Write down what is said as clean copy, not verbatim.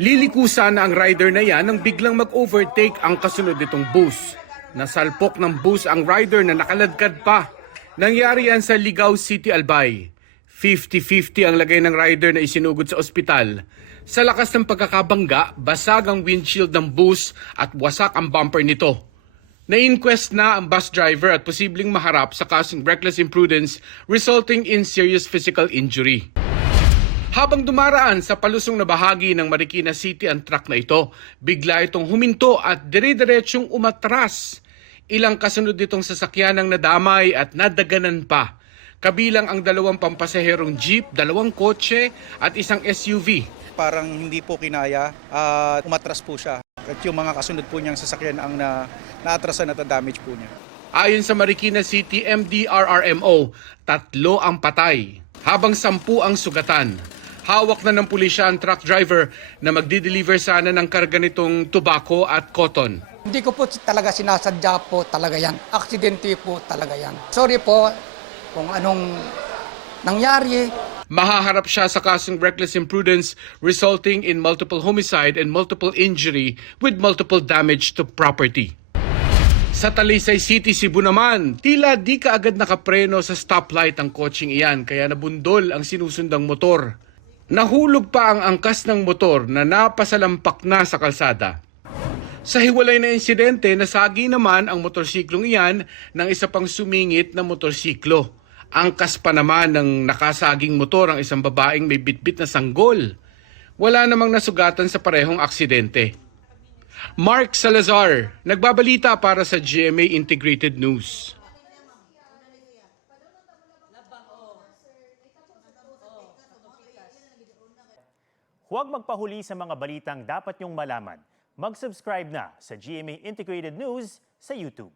Lilikusan na ang rider na yan nang biglang mag-overtake ang kasunod nitong bus. Nasalpok ng bus ang rider na nakaladkad pa. Nangyari yan sa Ligao City, Albay. 50-50 ang lagay ng rider na isinugod sa ospital. Sa lakas ng pagkakabangga, basag ang windshield ng bus at wasak ang bumper nito. Na-inquest na ang bus driver at posibleng maharap sa kasong reckless imprudence resulting in serious physical injury. Habang dumaraan sa palusong na bahagi ng Marikina City ang truck na ito, bigla itong huminto at dire-diretsyong umatras. Ilang kasunod nitong sasakyan ang nadamay at nadaganan pa. Kabilang ang 2 pampasaherong jeep, 2 kotse at isang SUV. Parang hindi po kinaya at umatras po siya. At yung mga kasunod po niyang sasakyan ang naatrasan at damage po niya. Ayon sa Marikina City MDRRMO, 3 ang patay, habang 10 ang sugatan. Hawak na ng pulisya ang truck driver na magdi-deliver sana ng karga nitong tobacco at cotton. Hindi ko po talaga sinasadya po talaga yan. Aksidente po talaga yan. Sorry po kung anong nangyari. Mahaharap siya sa kasong reckless imprudence resulting in multiple homicide and multiple injury with multiple damage to property. Sa Talisay City, Cebu naman, tila di kaagad nakapreno sa stoplight ang kotseng iyan kaya nabundol ang sinusundang motor. Nahulog pa ang angkas ng motor na napasalampak na sa kalsada. Sa hiwalay na insidente, nasagi naman ang motorsiklong iyan ng isa pang sumingit na motorsiklo. Angkas pa naman ng nakasaging motor ang isang babaeng may bitbit na sanggol. Wala namang nasugatan sa parehong aksidente. Mark Salazar, nagbabalita para sa GMA Integrated News. Huwag magpahuli sa mga balitang dapat niyong malaman. Mag-subscribe na sa GMA Integrated News sa YouTube.